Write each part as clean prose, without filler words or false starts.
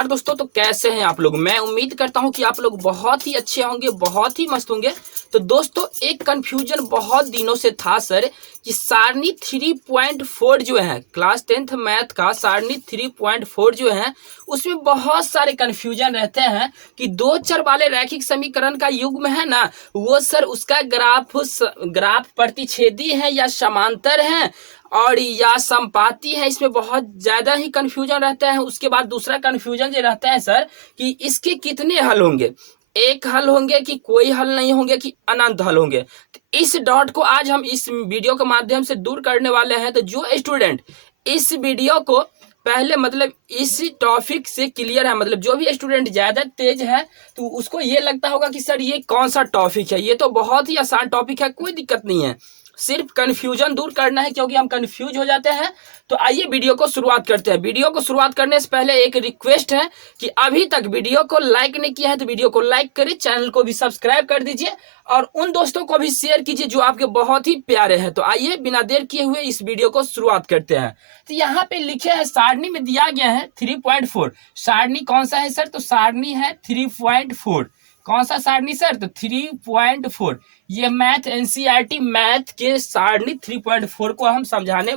यार दोस्तों, तो कैसे हैं आप लोग। मैं उम्मीद करता हूं कि आप लोग बहुत ही अच्छे होंगे, बहुत ही मस्त होंगे। तो दोस्तों, एक कंफ्यूजन बहुत दिनों से था सर कि सारणी 3.4 जो है क्लास 10th मैथ का सारणी 3.4 जो है उसमें बहुत सारे कंफ्यूजन रहते हैं कि दो चर वाले रैखिक समीकरण का युग्म है ना, वो सर उसका ग्राफ प्रतिच्छेदी है या समांतर है और या संपाती है। इसमें बहुत ज्यादा ही कंफ्यूजन रहता है। उसके बाद दूसरा कंफ्यूजन जो रहता है सर कि इसके कितने हल होंगे, एक हल होंगे कि कोई हल नहीं होंगे कि अनंत हल होंगे। तो इस डॉट को आज हम इस वीडियो के माध्यम से दूर करने वाले हैं। तो जो स्टूडेंट इस वीडियो को पहले मतलब इस टॉपिक से क्लियर है, मतलब जो भी स्टूडेंट ज्यादा तेज है तो उसको ये लगता होगा कि सर ये कौन सा टॉपिक है, ये तो बहुत ही आसान टॉपिक है, कोई दिक्कत नहीं है, सिर्फ कंफ्यूजन दूर करना है क्योंकि हम कंफ्यूज हो जाते हैं। तो आइए वीडियो को शुरुआत करते हैं। वीडियो को शुरुआत करने से पहले एक रिक्वेस्ट है कि अभी तक वीडियो को लाइक नहीं किया है तो वीडियो को लाइक करें, चैनल को भी सब्सक्राइब कर दीजिए और उन दोस्तों को भी शेयर कीजिए जो आपके बहुत ही प्यारे हैं। तो आइए बिना देर किए हुए इस वीडियो को शुरुआत करते हैं। तो यहाँ पे लिखे है, सारणी में दिया गया है 3.4। सारणी कौन सा है सर? तो सारणी है 3.4। कौन सा सारणी सर? तो 3.4। ये मैथ एनसीईआरटी मैथ के सारणी 3.4 को हम समझाने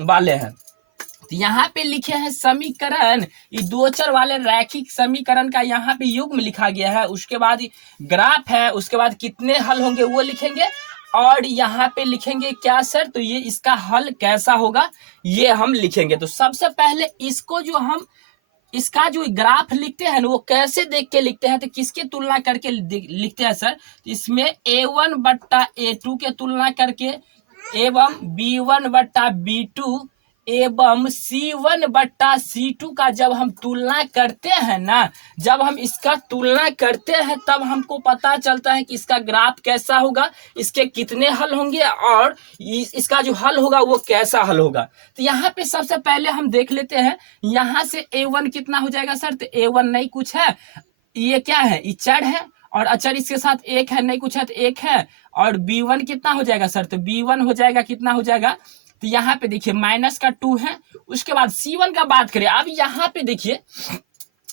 वाले हैं। तो यहाँ पे लिखे हैं समीकरण, ये दो चर वाले रैखिक समीकरण का यहाँ पे युग्म लिखा गया है। उसके बाद ग्राफ है, उसके बाद कितने हल होंगे वो लिखेंगे और यहाँ पे लिखेंगे क्या सर? तो ये इसका हल कैसा होगा ये हम लिखेंगे। तो सबसे पहले इसको जो हम इसका जो ग्राफ लिखते हैं ना वो कैसे देख के लिखते हैं, तो किसके तुलना करके लिखते हैं सर? इसमें a1 बट्टा a2 के तुलना करके एवं b1 बट्टा b2 एवं c1 बट्टा c2 का जब हम तुलना करते हैं ना, जब हम इसका तुलना करते हैं तब हमको पता चलता है कि इसका ग्राफ कैसा होगा, इसके कितने हल होंगे और इसका जो हल होगा वो कैसा हल होगा। तो यहाँ पे सबसे पहले हम देख लेते हैं, यहाँ से a1 कितना हो जाएगा सर? तो a1 नहीं कुछ है, ये क्या है? ये चर है और अचर इसके साथ एक है, नहीं कुछ है तो एक है। और b1 कितना हो जाएगा सर? तो b1 हो जाएगा, कितना हो जाएगा? तो यहाँ पे देखिए माइनस का 2 है। उसके बाद c1 का बात करें, अब यहाँ पे देखिए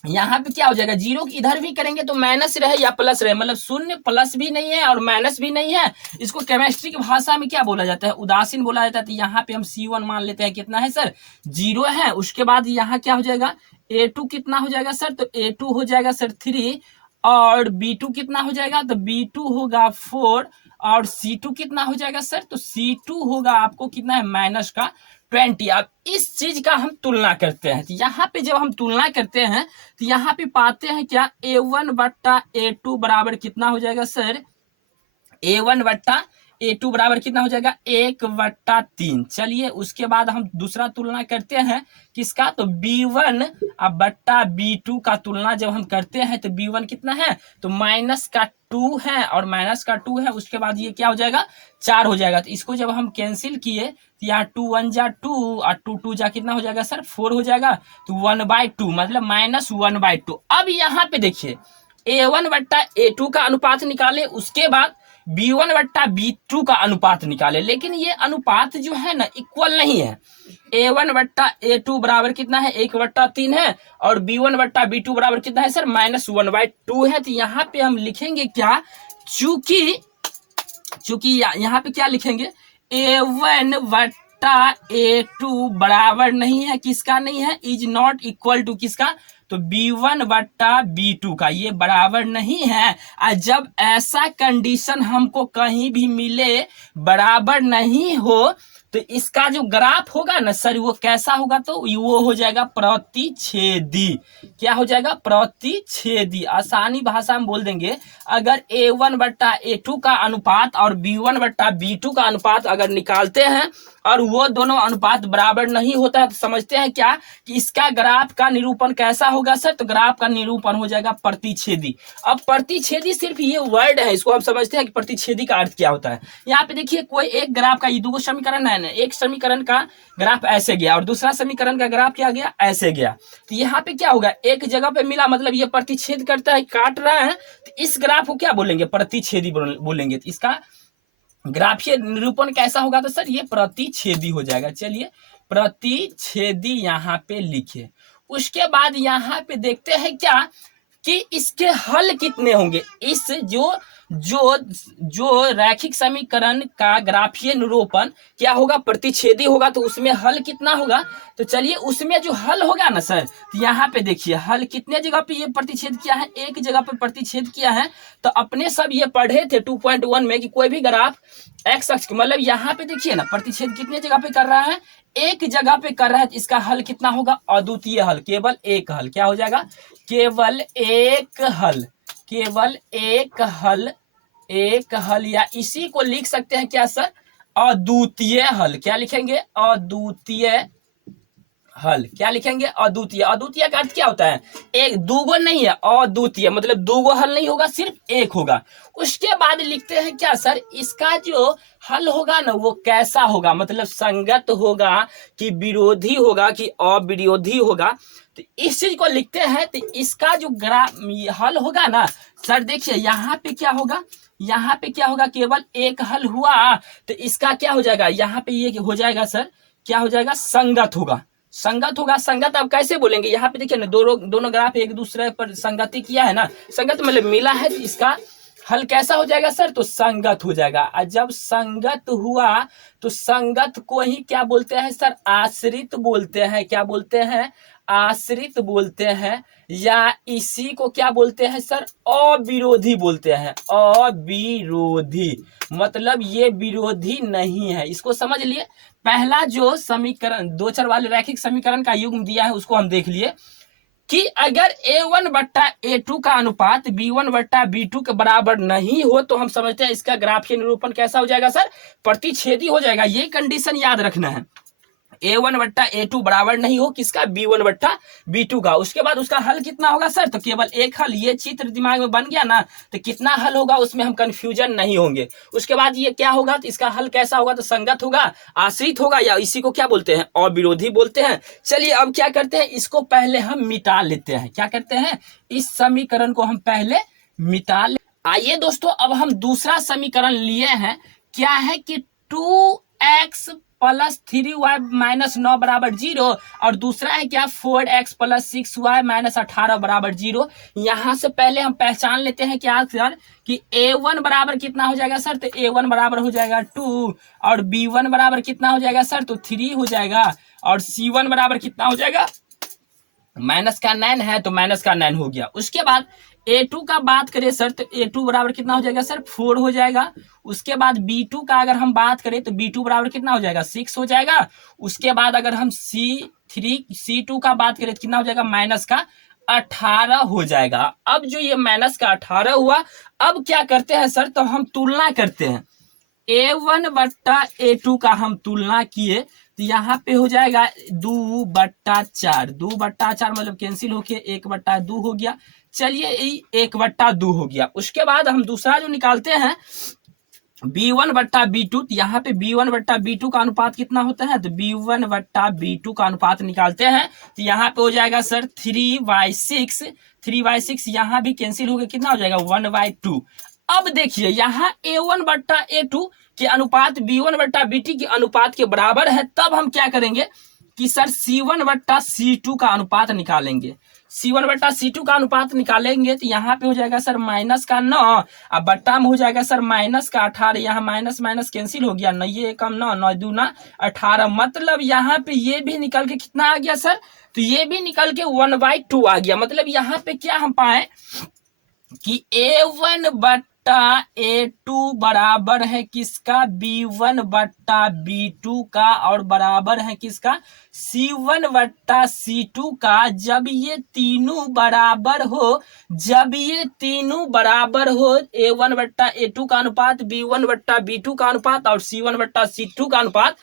यहाँ पे क्या हो जाएगा, जीरो इधर भी करेंगे तो माइनस रहे या प्लस रहे, मतलब शून्य प्लस भी नहीं है और माइनस भी नहीं है। इसको केमिस्ट्री की भाषा में क्या बोला जाता है? उदासीन बोला जाता है। तो यहाँ पे हम c1 मान लेते हैं, कितना है सर? 0 है। उसके बाद यहाँ क्या हो जाएगा, a2 कितना हो जाएगा सर? तो a2 हो जाएगा सर 3 और b2 कितना हो जाएगा? तो b2 होगा 4 और c2 कितना हो जाएगा सर? तो c2 होगा आपको कितना है? माइनस का 20। अब इस चीज का हम तुलना करते हैं। तो यहाँ पे जब हम तुलना करते हैं तो यहाँ पे पाते हैं क्या, a1 बट्टा a2 बराबर कितना हो जाएगा सर? a1 बट्टा a2 बराबर कितना हो जाएगा? 1/3। चलिए उसके बाद हम दूसरा तुलना करते हैं किसका? तो b1 अब बट्टा b2 का तुलना जब हम करते हैं तो b1 कितना है? तो माइनस का 2 है और माइनस का 2 है। उसके बाद ये क्या हो जाएगा? 4 हो जाएगा। तो इसको जब हम कैंसिल किए तो यहाँ 2 1 जा 2 और 2 2 जा कितना हो जाएगा सर? 4 हो जाएगा। तो 1/2 मतलब -1/2। अब यहाँ पे देखिए a1 बट्टा a2 का अनुपात निकाले, उसके बाद b1 बट्टा b2 का अनुपात निकाले, लेकिन ये अनुपात जो है ना इक्वल नहीं है। a1 बट्टा a2 बराबर कितना है? 1/3 है और b1 बट्टा b2 बराबर कितना है सर? -1/2 है। तो यहाँ पे हम लिखेंगे क्या, चूंकि यहाँ पे क्या लिखेंगे, a1 बट्टा a2 बराबर नहीं है, किसका नहीं है? इज नॉट इक्वल टू किसका? तो b1 बट्टा b2 का, ये बराबर नहीं है। और जब ऐसा कंडीशन हमको कहीं भी मिले बराबर नहीं हो तो इसका जो ग्राफ होगा ना सर वो कैसा होगा? तो वो हो जाएगा प्रतिच्छेदी। क्या हो जाएगा? प्रतिच्छेदी। आसानी भाषा में बोल देंगे, अगर a1 बट्टा a2 का अनुपात और b1 बट्टा b2 का अनुपात अगर निकालते हैं और वो दोनों अनुपात बराबर नहीं होता है तो समझते हैं क्या कि इसका ग्राफ का निरूपण कैसा होगा सर? तो ग्राफ का निरूपण हो जाएगा प्रतिच्छेदी। अब प्रतिच्छेदी सिर्फ ये वर्ड है, इसको हम समझते हैं कि प्रतिच्छेदी का अर्थ क्या होता है। यहाँ पे देखिए कोई एक ग्राफ का, ये दो समीकरण है ना, एक समीकरण का ग्राफ ऐसे गया और दूसरा समीकरण का ग्राफ क्या गया? ऐसे गया। तो यहाँ पे क्या होगा, एक जगह पे मिला मतलब ये प्रतिच्छेद करता है, काट रहा है, तो इस ग्राफ को क्या बोलेंगे? प्रतिच्छेदी बोलेंगे। तो इसका ग्राफीय निरूपण कैसा होगा? तो सर ये प्रतिच्छेदी हो जाएगा। चलिए प्रतिच्छेदी यहाँ पे लिखे। उसके बाद यहाँ पे देखते हैं क्या कि इसके हल कितने होंगे। इस जो जो जो रैखिक समीकरण का ग्राफीय निरूपण क्या होगा, प्रतिच्छेदी होगा, तो उसमें हल कितना होगा। तो चलिए उसमें जो हल होगा ना सर, तो यहाँ पे देखिए हल कितने जगह पे ये प्रतिच्छेद किया है, एक जगह पे प्रतिच्छेद किया है। तो अपने सब ये पढ़े थे 2.1 में कि कोई भी ग्राफ एक्स अक्ष मतलब यहाँ पे देखिए ना प्रतिच्छेद कितने जगह पे कर रहा है, एक जगह पे कर रहा है। तो इसका हल कितना होगा, अद्वितीय हल, केवल एक हल। क्या हो जाएगा, केवल एक हल, केवल एक हल, एक हल, या इसी को लिख सकते हैं क्या सर, अद्वितीय हल। क्या लिखेंगे, अद्वितीय हल। क्या लिखेंगे, अद्वितीय। अद्वितीय का अर्थ क्या होता है, एक दूगो नहीं है, अद्वितीय मतलब दूगो हल नहीं होगा, सिर्फ एक होगा। उसके बाद लिखते हैं क्या सर, इसका जो हल होगा ना वो कैसा होगा, मतलब संगत होगा कि विरोधी होगा कि अविरोधी होगा। तो इस चीज को लिखते हैं। तो इसका जो हल होगा ना सर, देखिए यहाँ पे क्या होगा, यहाँ पे क्या होगा, केवल एक हल हुआ। तो इसका क्या हो जाएगा, यहाँ पे ये हो जाएगा सर, क्या हो जाएगा, संगत होगा, संगत होगा। संगत अब कैसे बोलेंगे, यहाँ पे देखिए ना दोनों ग्राफ एक दूसरे पर संगति किया है ना, संगत मतलब मिला है। इसका हल कैसा हो जाएगा सर, तो संगत हो जाएगा। और जब संगत हुआ तो संगत को ही क्या बोलते हैं सर, आश्रित बोलते हैं। क्या बोलते हैं, आश्रित बोलते हैं। या इसी को क्या बोलते हैं सर, अविरोधी बोलते हैं। अविरोधी मतलब ये विरोधी नहीं है, इसको समझ लिए। पहला जो समीकरण दो चर वाले रैखिक समीकरण का युग्म दिया है उसको हम देख लिए कि अगर a1 बट्टा a2 का अनुपात b1 बट्टा b2 के बराबर नहीं हो तो हम समझते हैं इसका ग्राफीय निरूपण कैसा हो जाएगा सर, प्रतिच्छेदी हो जाएगा। ये कंडीशन याद रखना है, a1 बट्टा a2 बराबर नहीं हो किसका, b1 बट्टा b2 का। उसके बाद उसका हल कितना होगा सर, तो केवल एक हल। ये चित्र दिमाग में बन गया ना, तो कितना हल होगा उसमें हम कंफ्यूजन नहीं होंगे। उसके बाद ये क्या होगा, तो इसका हल कैसा होगा, तो संगत होगा, आश्रित होगा, या इसी को क्या बोलते हैं, अविरोधी बोलते हैं। चलिए अब क्या करते हैं, इसको पहले हम मिटा लेते हैं। क्या करते हैं, इस समीकरण को हम पहले मिटा ले। आइए दोस्तों अब हम दूसरा समीकरण लिए हैं। क्या है कि 2x प्लस 3y माइनस 9 बराबर 0, और दूसरा है क्या 4x प्लस 6y माइनस 18 बराबर 0। यहां से पहले हम पहचान लेते हैं क्या सर, कि a1 बराबर कितना हो जाएगा सर, तो a1 बराबर हो जाएगा 2, और b1 बराबर कितना हो जाएगा सर, तो 3 हो जाएगा, और c1 बराबर कितना हो जाएगा, माइनस का 9 है तो माइनस का 9 हो गया। उसके बाद a2 का बात करें सर, तो a2 बराबर कितना हो जाएगा सर, 4 हो जाएगा। उसके बाद b2 का अगर हम बात करें तो b2 बराबर कितना हो जाएगा, 6 हो जाएगा। उसके बाद अगर हम c2 का बात करें तो कितना हो जाएगा, माइनस का 18 हो जाएगा। अब जो ये माइनस का 18 हुआ, अब क्या करते हैं सर, तो हम तुलना करते हैं। a1 बट्टा a2 का हम तुलना किए तो यहाँ पे हो जाएगा 2/4, 2/4 मतलब कैंसिल होके 1/2 हो गया। चलिए 1/2 हो गया। उसके बाद हम दूसरा जो निकालते हैं b1 बट्टा b2, तो यहाँ पे b1 बट्टा b2 का अनुपात कितना होता है, तो b1 बट्टा b2 का अनुपात निकालते हैं तो यहाँ पे हो जाएगा सर 3/6, 3/6 यहाँ भी कैंसिल होकर कितना हो जाएगा 1/2। अब देखिए यहाँ a1 बट्टा a2 के अनुपात b1 बट्टा b2 के अनुपात के बराबर है, तब हम क्या करेंगे कि सर c1 बट्टा c2 का अनुपात निकालेंगे। c1 बट्टा c2 का अनुपात निकालेंगे तो यहाँ पे हो जाएगा सर माइनस का 9, अब बट्टा में हो जाएगा सर माइनस का 18। यहाँ माइनस माइनस कैंसिल हो गया, 9 एकम 9, 9 दूना 18। मतलब यहाँ पे ये भी निकल के कितना आ गया सर, तो ये भी निकल के 1/2 आ गया। मतलब यहाँ पे क्या हम पाए कि a1 बट्टा a2 बराबर है किसका, b1 बट्टा b2 का, और बराबर है किसका, c1 बट्टा c2 का। जब ये तीनों बराबर हो, जब ये तीनों बराबर हो, a1 बट्टा a2 का अनुपात, b1 बट्टा b2 का अनुपात और c1 बट्टा c2 का अनुपात,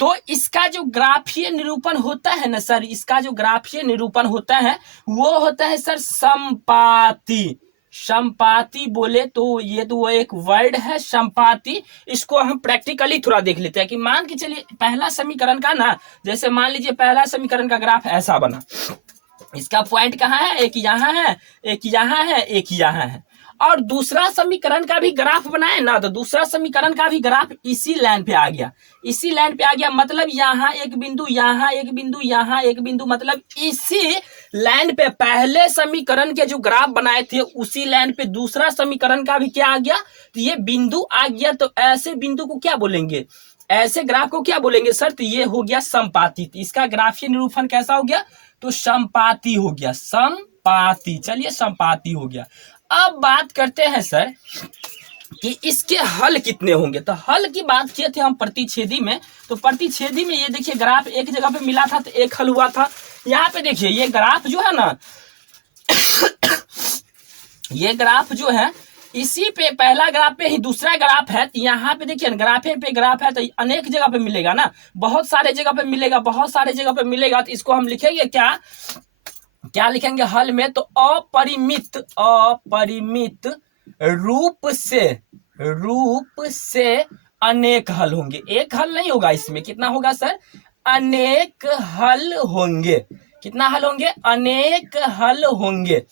तो इसका जो ग्राफीय निरूपण होता है ना सर, इसका जो ग्राफीय निरूपण होता है वो होता है सर संपाती। संपाती बोले तो ये तो वो एक वर्ड है संपाती। इसको हम प्रैक्टिकली थोड़ा देख लेते हैं कि मान के चलिए पहला समीकरण का ना, जैसे मान लीजिए पहला समीकरण का ग्राफ ऐसा बना, इसका पॉइंट कहाँ है, एक यहाँ है, एक यहाँ है, एक यहाँ है। और दूसरा समीकरण का भी ग्राफ बनाए ना, तो दूसरा समीकरण का भी ग्राफ इसी लाइन पे आ गया, इसी लाइन पे आ गया। मतलब यहाँ एक बिंदु, यहाँ एक बिंदु, यहाँ एक बिंदु, मतलब इसी लाइन पे पहले समीकरण के जो ग्राफ बनाए थे उसी लाइन पे दूसरा समीकरण का भी क्या आ गया, तो ये बिंदु आ गया। तो ऐसे बिंदु को क्या बोलेंगे, ऐसे ग्राफ को क्या बोलेंगे सर, तो ये हो गया समपाती। इसका ग्राफीय निरूपण कैसा हो गया, तो समपाती हो गया, समपाती। चलिए समपाती हो गया। अब बात करते हैं सर कि इसके हल कितने होंगे। तो हल की बात किए थे हम प्रतिच्छेदी में, तो प्रतिच्छेदी में ये देखिए ग्राफ एक जगह पे मिला था तो एक हल हुआ था। यहाँ पे देखिए ये ग्राफ जो है ना ये ग्राफ जो है इसी पे पहला ग्राफ पे ही दूसरा ग्राफ है, तो यहाँ पे देखिए ग्राफे पे ग्राफ है तो अनेक जगह पे मिलेगा ना, बहुत सारे जगह पे मिलेगा, बहुत सारे जगह पे मिलेगा। तो इसको हम लिखेंगे क्या, क्या लिखेंगे हल में, तो अपरिमित, अपरिमित रूप से अनेक हल होंगे। एक हल नहीं होगा इसमें, कितना होगा सर, अनेक हल होंगे। कितना हल होंगे, अनेक हल होंगे।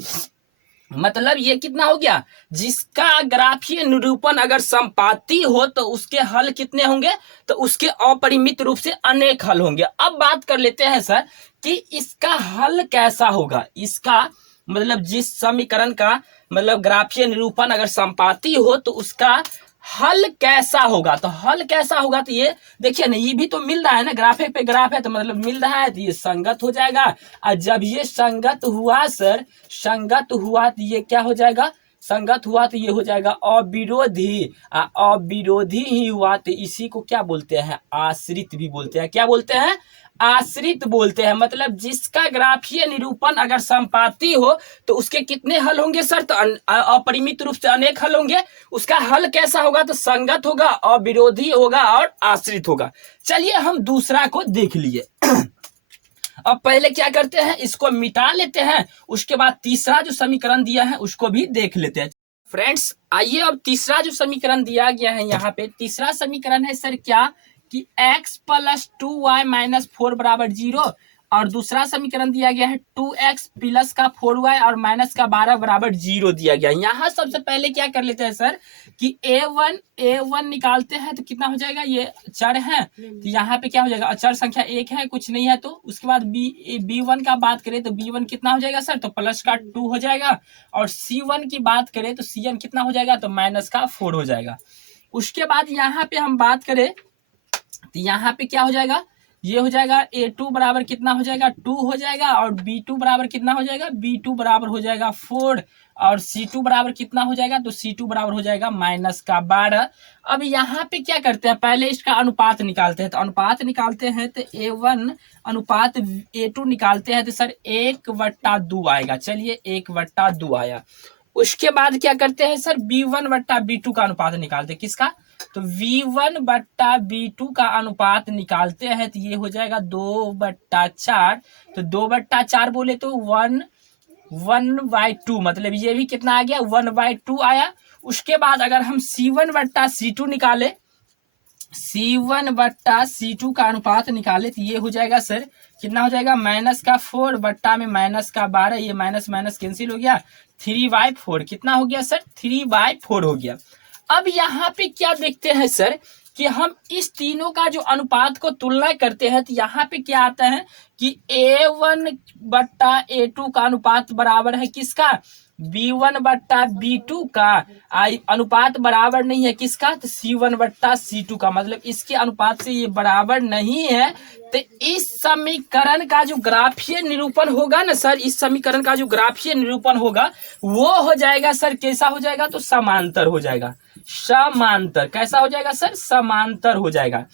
मतलब ये कितना हो गया, जिसका ग्राफीय निरूपण अगर समपाती हो तो उसके हल कितने होंगे, तो उसके अपरिमित रूप से अनेक हल होंगे। अब बात कर लेते हैं सर कि इसका हल कैसा होगा। इसका मतलब जिस समीकरण का मतलब ग्राफीय निरूपण अगर समपाती हो तो उसका हल कैसा होगा। तो हल कैसा होगा, तो ये देखिए ना, ये भी तो मिल रहा है ना, ग्राफे पे ग्राफ है तो मतलब मिल रहा है, तो ये संगत हो जाएगा। और जब ये संगत हुआ सर, संगत हुआ तो ये क्या हो जाएगा, संगत हुआ तो ये हो जाएगा अविरोधी। अविरोधी ही हुआ तो इसी को क्या बोलते हैं, आश्रित भी बोलते हैं। क्या बोलते हैं, आश्रित बोलते हैं। मतलब जिसका ग्राफीय निरूपण अगर समपाती हो तो उसके कितने हल होंगे सर, तो अपरिमित रूप से अनेक हल होंगे। उसका हल कैसा होगा, तो संगत होगा, अविरोधी होगा और आश्रित होगा। चलिए हम दूसरा को देख लिए। अब पहले क्या करते हैं, इसको मिटा लेते हैं, उसके बाद तीसरा जो समीकरण दिया है उसको भी देख लेते हैं। फ्रेंड्स आइए अब तीसरा जो समीकरण दिया गया है यहाँ पे, तीसरा समीकरण है सर क्या, कि x प्लस 2y माइनस 4 बराबर 0, और दूसरा समीकरण दिया गया है 2x प्लस का 4y और माइनस का 12 बराबर 0 दिया गया। यहाँ सबसे पहले क्या कर लेते हैं सर कि a1 निकालते हैं तो कितना हो जाएगा, ये चर है तो यहाँ पे क्या हो जाएगा, अचर संख्या 1 है, कुछ नहीं है। तो उसके बाद b1 का बात करें तो b1 कितना हो जाएगा सर, तो प्लस का 2 हो जाएगा। और c1 की बात करें तो cn कितना हो जाएगा, तो माइनस का 4 हो जाएगा। उसके बाद यहाँ पे हम बात करें तो यहाँ पे क्या हो जाएगा, ये हो जाएगा a2 बराबर कितना हो जाएगा, 2 हो जाएगा। और b2 बराबर कितना हो जाएगा, b2 बराबर हो जाएगा 4। और c2 बराबर कितना हो जाएगा, तो c2 बराबर हो जाएगा माइनस का 12। अब यहाँ पे क्या करते हैं, पहले इसका अनुपात निकालते हैं। तो अनुपात निकालते हैं तो a1 अनुपात a2 निकालते हैं तो सर 1/2 आएगा। चलिए 1/2 आया। उसके बाद क्या करते हैं सर, b1/b2 का अनुपात निकालते हैं। किसका, तो v1/b2 का अनुपात निकालते हैं तो ये हो जाएगा 2/4। तो 2/4 बोले तो 1/2, मतलब ये भी कितना आ गया, 1/2 आया। उसके बाद अगर हम c1/c2 निकाले, c1/c2 का अनुपात निकाले तो ये हो जाएगा सर कितना हो जाएगा, माइनस का 4 बट्टा में माइनस का 12, ये माइनस माइनस कैंसिल हो गया, 3/4 कितना हो गया सर, 3/4 हो गया। अब यहाँ पे क्या देखते हैं सर कि हम इस तीनों का जो अनुपात को तुलना करते हैं तो यहाँ पे क्या आता है कि a1/a2 का अनुपात बराबर है किसका, b1/b2 का। अनुपात बराबर नहीं है किसका, तो c1/c2 का। मतलब इसके अनुपात से ये बराबर नहीं है। तो इस समीकरण का जो ग्राफीय निरूपण होगा ना सर, इस समीकरण का जो ग्राफीय निरूपण होगा वो हो जाएगा सर कैसा हो जाएगा, तो समांतर हो जाएगा। समांतर कैसा हो जाएगा सर, समांतर हो जाएगा।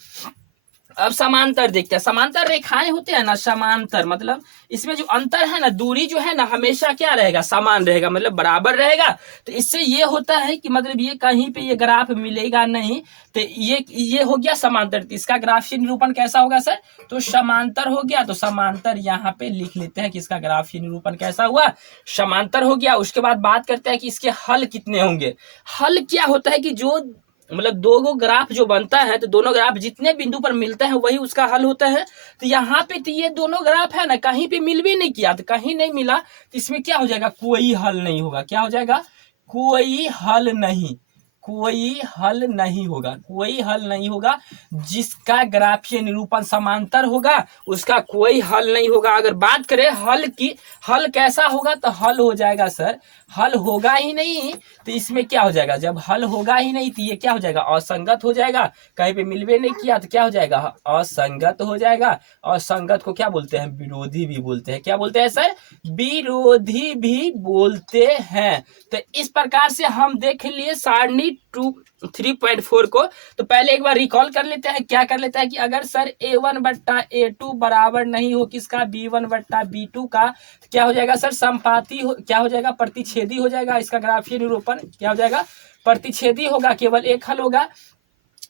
अब समांतर देखते हैं, समांतर रेखाएं होते हैं ना, समांतर मतलब इसमें जो अंतर है ना, दूरी जो है ना हमेशा क्या रहेगा, समान रहेगा, मतलब बराबर रहेगा। तो इससे ये होता है कि मतलब ये कहीं पे ये ग्राफ मिलेगा नहीं, तो ये हो गया समांतर। तो इसका ग्राफीय निरूपण कैसा होगा सर, तो समांतर हो गया। तो समांतर यहाँ पे लिख लेते हैं कि इसका ग्राफीय निरूपण कैसा हुआ, समांतर हो गया। उसके बाद बात करते हैं कि इसके हल कितने होंगे। हल क्या होता है कि जो मतलब दो ग्राफ जो बनता है तो दोनों ग्राफ जितने बिंदु पर मिलते हैं वही उसका हल होता है। तो यहाँ पे तो ये दोनों ग्राफ है ना, कहीं पे मिल भी नहीं किया, तो कहीं नहीं मिला तो इसमें क्या हो जाएगा, कोई हल नहीं होगा। क्या हो जाएगा, कोई हल नहीं, कोई हल नहीं होगा, कोई हल नहीं होगा। जिसका ग्राफीय निरूपण समांतर होगा उसका कोई हल नहीं होगा। अगर बात करें हल की, हल कैसा होगा, तो हल हो जाएगा सर, हल होगा ही नहीं तो इसमें क्या हो जाएगा, जब हल होगा ही नहीं तो ये क्या हो जाएगा, असंगत हो जाएगा। कहीं पे मिलवे नहीं किया तो क्या हो जाएगा, असंगत हो जाएगा। और संगत को क्या बोलते हैं, विरोधी भी बोलते हैं। क्या बोलते हैं सर, विरोधी भी बोलते हैं। तो इस प्रकार से हम देख लिए सारणी 3.4 को। तो पहले एक बार रिकॉल कर लेते हैं। क्या कर लेते हैं कि अगर सर A1/A2 बराबर नहीं हो किसका, B1/B2 का, तो क्या हो जाएगा सर, संपाती क्या हो जाएगा, प्रतिच्छेदी हो जाएगा। इसका ग्राफीय निरूपण क्या हो जाएगा, प्रतिच्छेदी होगा, केवल एक हल होगा।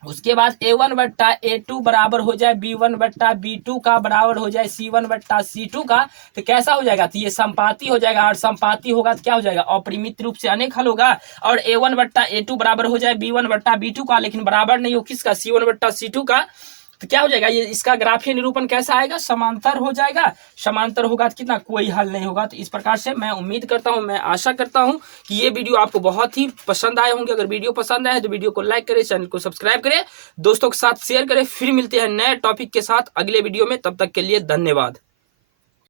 उसके बाद A1/A2 बराबर हो जाए B1/B2 का, बराबर हो जाए C1/C2 का, तो कैसा हो जाएगा, तो ये संपाती हो जाएगा। और संपाती होगा तो क्या हो जाएगा, अपरिमित रूप से अनेक हल होगा। और A1/A2 बराबर हो जाए B1/B2 का, लेकिन बराबर नहीं हो किसका, C1/C2 का, तो क्या हो जाएगा, ये इसका ग्राफीय निरूपण कैसा आएगा, समांतर हो जाएगा। समांतर होगा तो कितना, कोई हल नहीं होगा। तो इस प्रकार से मैं उम्मीद करता हूं, मैं आशा करता हूं कि ये वीडियो आपको बहुत ही पसंद आए होंगे। अगर वीडियो पसंद आए तो वीडियो को लाइक करें, चैनल को सब्सक्राइब करें, दोस्तों के साथ शेयर करें। फिर मिलते हैं नए टॉपिक के साथ अगले वीडियो में, तब तक के लिए धन्यवाद।